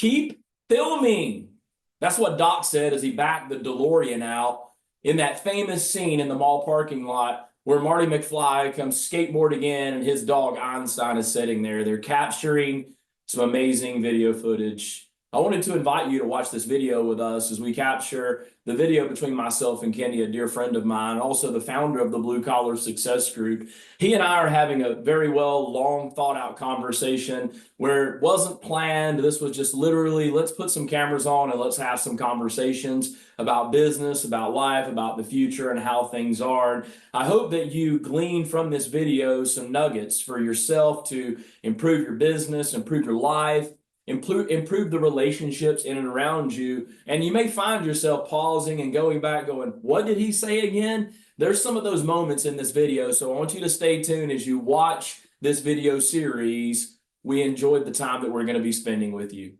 Keep filming. That's what Doc said as he backed the DeLorean out in that famous scene in the mall parking lot where Marty McFly comes skateboarding in and his dog Einstein is sitting there. They're capturing some amazing video footage. I wanted to invite you to watch this video with us as we capture the video between myself and Kenny, a dear friend of mine, also the founder of the Blue Collar Success Group. He and I are having a very long thought out conversation where it wasn't planned. This was just literally, let's put some cameras on and let's have some conversations about business, about life, about the future and how things are. And I hope that you glean from this video some nuggets for yourself to improve your business, improve your life, improve the relationships in and around you. And you may find yourself pausing and going back going, what did he say again? There's some of those moments in this video. So I want you to stay tuned as you watch this video series. We enjoyed the time that we're going to be spending with you.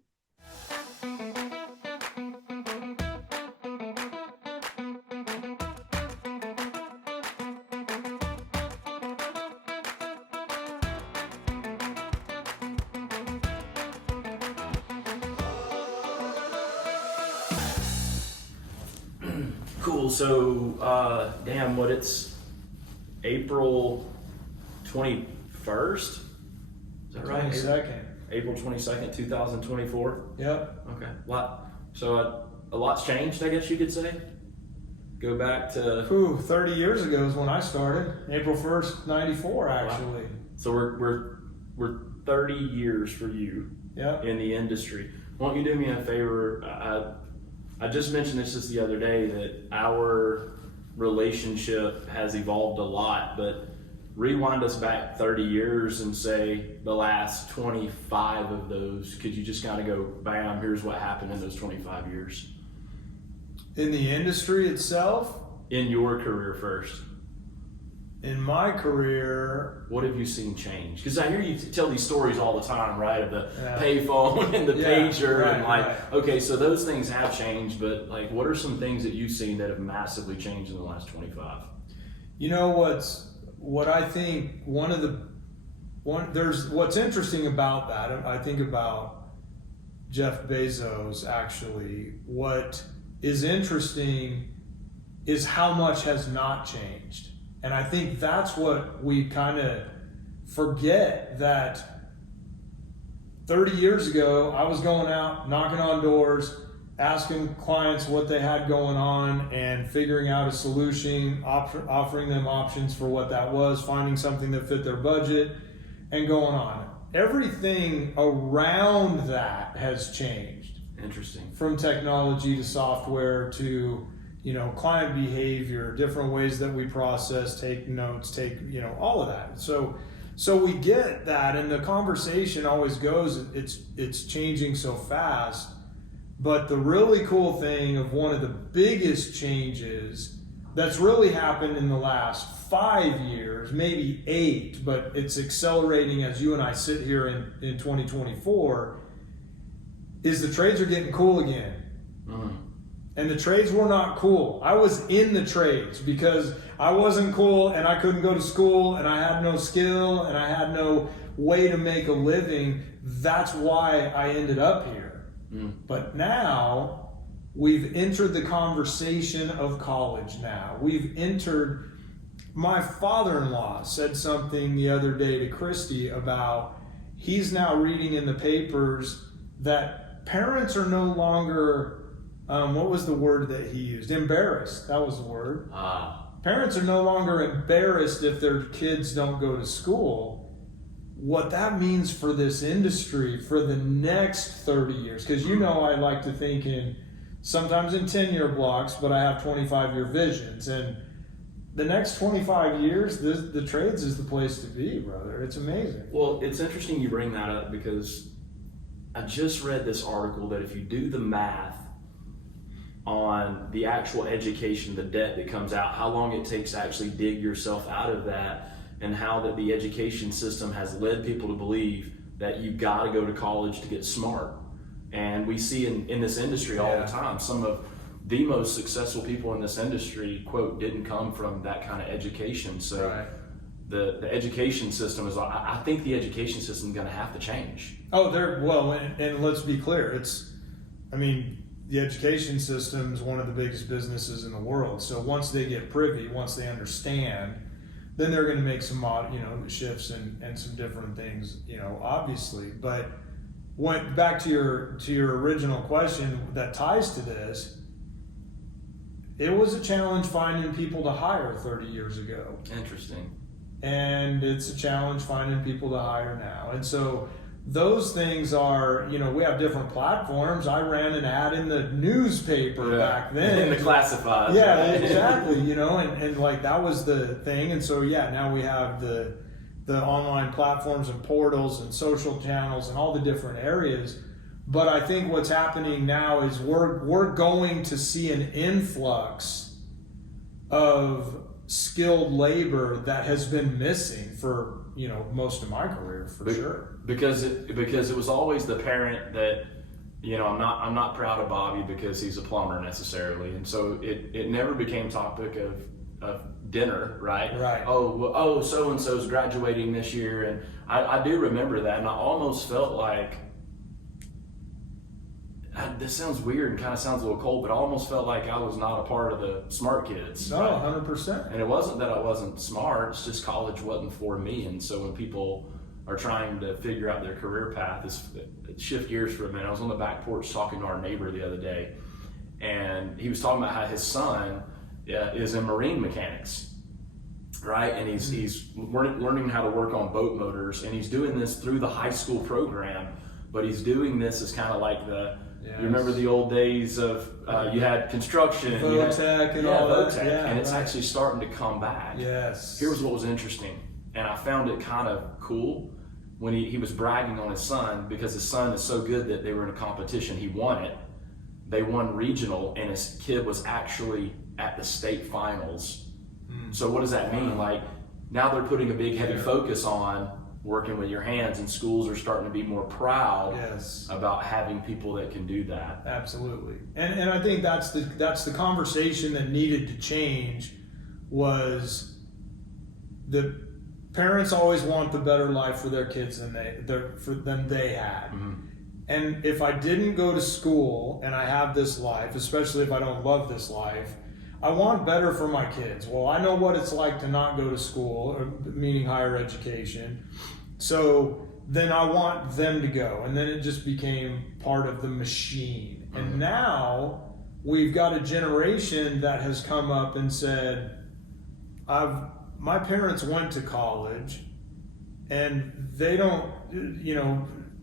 Cool. So, damn, it's April 21st? Is that right? 22nd. April 22nd, 2024? Yep. Okay. So a lot's changed, I guess you could say? Go back to... 30 years ago is when I started. April 1st, 94, actually. Wow. So we're 30 years for you in the industry. Won't you do me a favor? I just mentioned this just the other day that our relationship has evolved a lot, but rewind us back 30 years and say the last 25 of those. Could you just kind of go, bam, here's what happened in those 25 years? In the industry itself? In your career first. In my career, what have you seen change? Because I hear you tell these stories all the time, right? Of the payphone and the pager, and okay, so those things have changed, but like, what are some things that you've seen that have massively changed in the last 25? You know what I think what's interesting about that. I think about Jeff Bezos. Actually, what is interesting is how much has not changed. And I think that's what we kind of forget, that 30 years ago, I was going out, knocking on doors, asking clients what they had going on and figuring out a solution, offering them options for what that was, finding something that fit their budget, and going on. Everything around that has changed. Interesting. From technology to software to client behavior, different ways that we process, take notes, all of that. So we get that, and the conversation always goes, it's changing so fast. But the really cool thing of one of the biggest changes that's really happened in the last 5 years, maybe 8, but it's accelerating as you and I sit here in 2024, is the trades are getting cool again. And the trades were not cool. I was in the trades because I wasn't cool and I couldn't go to school and I had no skill and I had no way to make a living. That's why I ended up here. But now we've entered the conversation of college now. My father-in-law said something the other day to Christy about he's now reading in the papers that parents are no longer... what was the word that he used? Embarrassed. That was the word. Parents are no longer embarrassed if their kids don't go to school. What that means for this industry for the next 30 years, because I like to think sometimes in 10-year blocks, but I have 25-year visions. And the next 25 years, the trades is the place to be, brother. It's amazing. Well, it's interesting you bring that up because I just read this article that if you do the math on the actual education, the debt that comes out, how long it takes to actually dig yourself out of that, and how that the education system has led people to believe that you've got to go to college to get smart. And we see in this industry all the time, some of the most successful people in this industry, quote, didn't come from that kind of education. So the education system is. I think the education system is going to have to change. Oh, and let's be clear. The education system is one of the biggest businesses in the world. So once they get privy, once they understand, then they're going to make some shifts and some different things, obviously. But back to your original question that ties to this, it was a challenge finding people to hire 30 years ago. Interesting. And it's a challenge finding people to hire now. And so those things are, we have different platforms. I ran an ad in the newspaper back then. In the classifieds. Yeah, right? Exactly. And like that was the thing. And so, now we have the online platforms and portals and social channels and all the different areas. But I think what's happening now is we're going to see an influx of skilled labor that has been missing for most of my career for sure. Because it was always the parent that I'm not proud of Bobby because he's a plumber necessarily, and so it never became topic of dinner, right? Right. Oh, so and so's graduating this year, and I do remember that, and I almost felt like. This sounds weird and kind of sounds a little cold, but I almost felt like I was not a part of the smart kids. No, right? 100%. And it wasn't that I wasn't smart, it's just college wasn't for me. And so when people are trying to figure out their career path, shift gears for a minute. I was on the back porch talking to our neighbor the other day, and he was talking about how his son is in marine mechanics, right? And he's learning how to work on boat motors, and he's doing this through the high school program, but he's doing this as kind of like you remember the old days of you had construction, VOTEC and all that, and it's actually starting to come back. Yes. Here's what was interesting, and I found it kind of cool when he was bragging on his son, because his son is so good that they were in a competition. He won it. They won regional, and his kid was actually at the state finals. So what does that mean? Like now they're putting a big heavy focus on working with your hands, and schools are starting to be more proud about having people that can do that. Absolutely. And I think that's the conversation that needed to change. Was the parents always want the better life for their kids than they had. Mm-hmm. And if I didn't go to school and I have this life, especially if I don't love this life, I want better for my kids. Well, I know what it's like to not go to school, meaning higher education. So then I want them to go. And then it just became part of the machine. Mm-hmm. And now we've got a generation that has come up and said, my parents went to college, and they don't,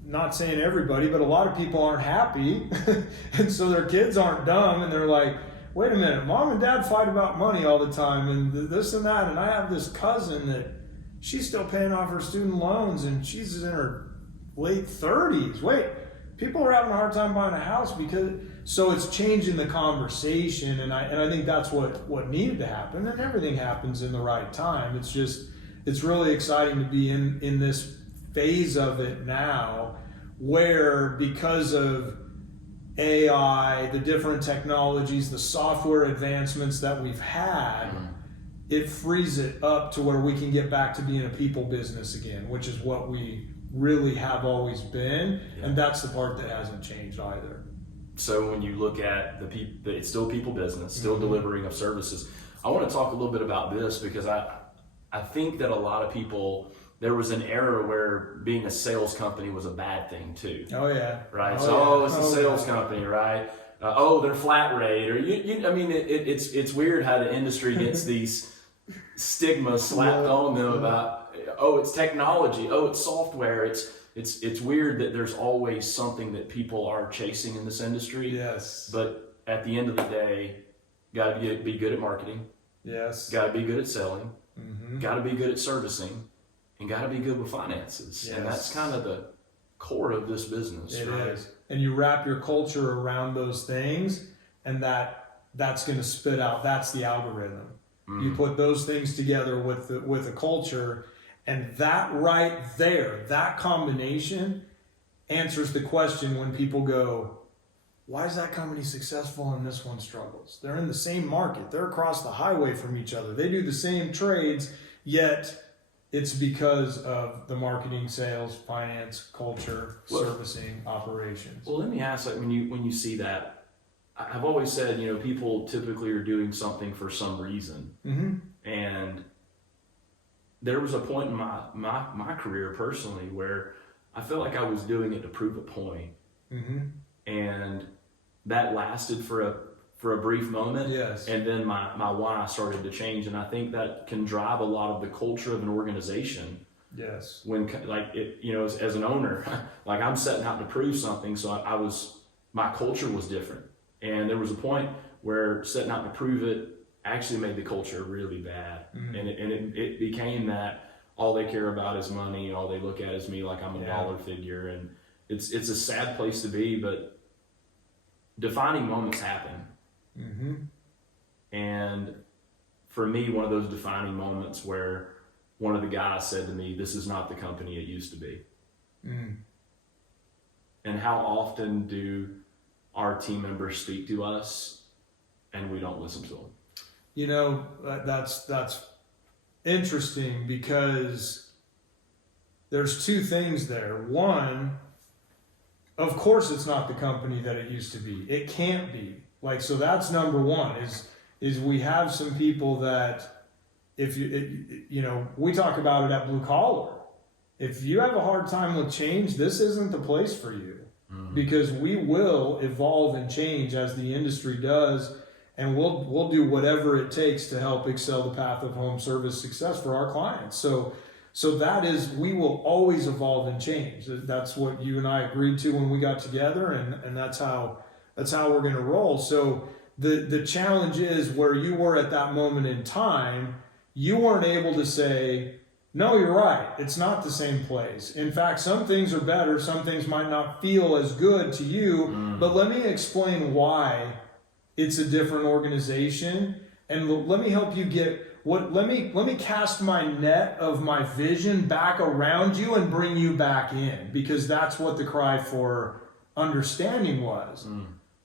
not saying everybody, but a lot of people aren't happy. And so their kids aren't dumb, and they're like, wait a minute, mom and dad fight about money all the time and this and that, and I have this cousin that she's still paying off her student loans and she's in her late 30s. Wait, people are having a hard time buying a house so it's changing the conversation, and I think that's what needed to happen, and everything happens in the right time. It's really exciting to be in this phase of it now, where because of AI, the different technologies, the software advancements that we've had, it frees it up to where we can get back to being a people business again, which is what we really have always been. And that's the part that hasn't changed either. So when you look at it's still people business, still delivering of services. I want to talk a little bit about this, because I think that a lot of people, there was an era where being a sales company was a bad thing too. Oh yeah. Right. It's a sales company, right? They're flat rate, or it's weird how the industry gets these stigmas slapped on them about, it's technology, it's software, it's weird that there's always something that people are chasing in this industry. Yes. But at the end of the day, got to be good at marketing. Yes. Got to be good at selling. Mm-hmm. Got to be good at servicing. And got to be good with finances. Yes. And that's kind of the core of this business. It right? is. And you wrap your culture around those things, and that's going to spit out. That's the algorithm. Mm. You put those things together with a culture, and that right there, that combination answers the question when people go, why is that company successful and this one struggles? They're in the same market. They're across the highway from each other. They do the same trades, yet it's because of the marketing, sales, finance, culture, servicing, operations. Well, let me ask, like, when you see that, I've always said, you know, people typically are doing something for some reason, and there was a point in my career personally where I felt like I was doing it to prove a point, and that lasted for a brief moment. Yes. And then my why started to change, and I think that can drive a lot of the culture of an organization. Yes. When, like, it, you know, as an owner, like, I'm setting out to prove something, so my culture was different, and there was a point where setting out to prove it actually made the culture really bad, and it became that all they care about is money, all they look at is me, like I'm a dollar figure, and it's a sad place to be, but defining moments happen. And for me, one of those defining moments where one of the guys said to me, "This is not the company it used to be." And how often do our team members speak to us and we don't listen to them? You know, that's interesting, because there's two things there. One, of course it's not the company that it used to be. It can't be. Like, so that's number one, is we have some people that, if you know, we talk about it at Blue Collar. If you have a hard time with change, this isn't the place for you, because we will evolve and change as the industry does, and we'll do whatever it takes to help excel the path of home service success for our clients. So that is, we will always evolve and change. That's what you and I agreed to when we got together, and that's how we're going to roll. So the challenge is, where you were at that moment in time, you weren't able to say, "No, you're right, it's not the same place. In fact, some things are better, some things might not feel as good to you, but let me explain why it's a different organization, and let me help you get let me cast my net of my vision back around you and bring you back in," because that's what the cry for understanding was.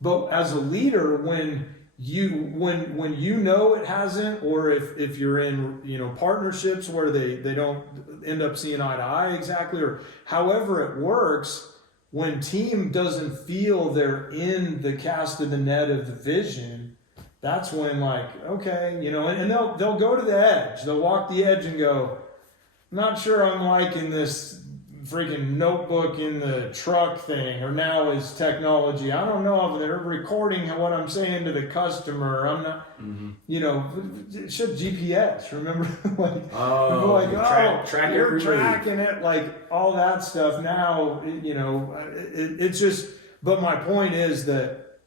But as a leader, when you know it hasn't, or if you're in, you know, partnerships where they don't end up seeing eye to eye exactly, or however it works, when team doesn't feel they're in the cast of the net of the vision, that's when, like, okay, you know, and they'll go to the edge, they'll walk the edge and go, "Not sure I'm liking this freaking notebook in the truck thing, or now is technology. I don't know if they're recording what I'm saying to the customer. I'm not, you know, it should GPS. Remember, track you're every tracking it, like all that stuff. Now, you know, it's just. But my point is that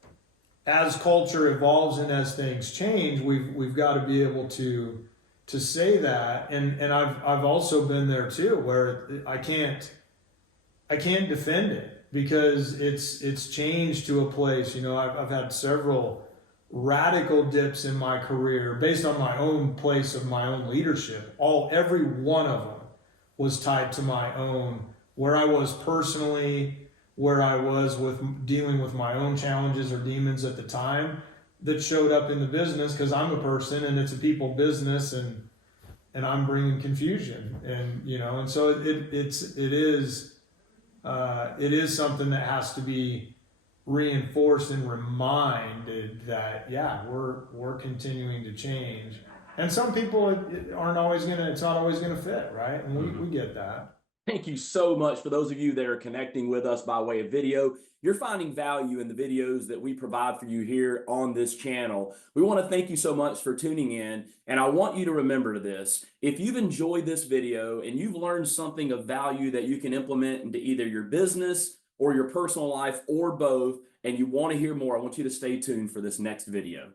as culture evolves and as things change, we've got to be able to say that, and I've also been there too, where I can't defend it, because it's changed to a place, you know, I've had several radical dips in my career based on my own place of my own leadership. Every one of them was tied to my own, where I was personally, where I was with dealing with my own challenges or demons at the time, that showed up in the business, because I'm a person and it's a people business, and I'm bringing confusion, and, you know, and so it is something that has to be reinforced and reminded that, yeah, we're continuing to change, and some people it's not always gonna fit, right? And we get that. Thank you so much for those of you that are connecting with us by way of video. You're finding value in the videos that we provide for you here on this channel. We want to thank you so much for tuning in, and I want you to remember this. If you've enjoyed this video and you've learned something of value that you can implement into either your business or your personal life or both, and you want to hear more, I want you to stay tuned for this next video.